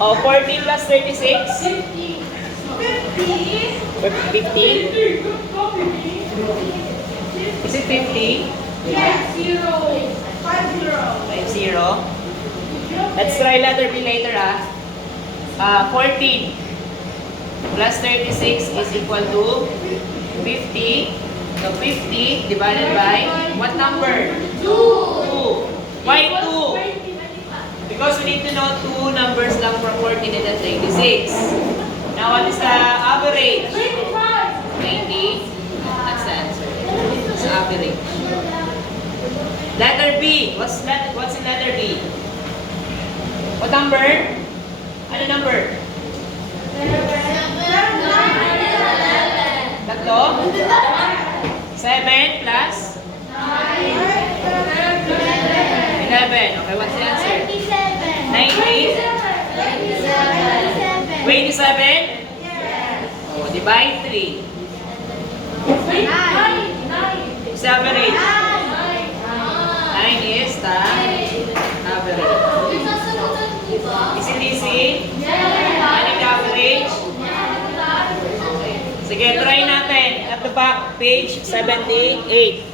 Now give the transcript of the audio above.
Oh, 40 plus 36? 50. 50? Is it 50? Yes, 0. 50. 50? Let's try letter B later, 14 plus 36 is equal to 50. So 50 divided by what number? 2. Why 2? Because we need to know two numbers lang from 14 and then 36. Now what is the average? 90. That's the answer. It's the average. Letter B. What's in letter B? What number? Ano number? Tatlo? 7 plus? 11. Okay, what's the answer? 90? 27? Oh, divide 3. It's the average. 9 is the average. Is it easy? Ano yung average? Okay. Sige, try natin. At the back, page 78.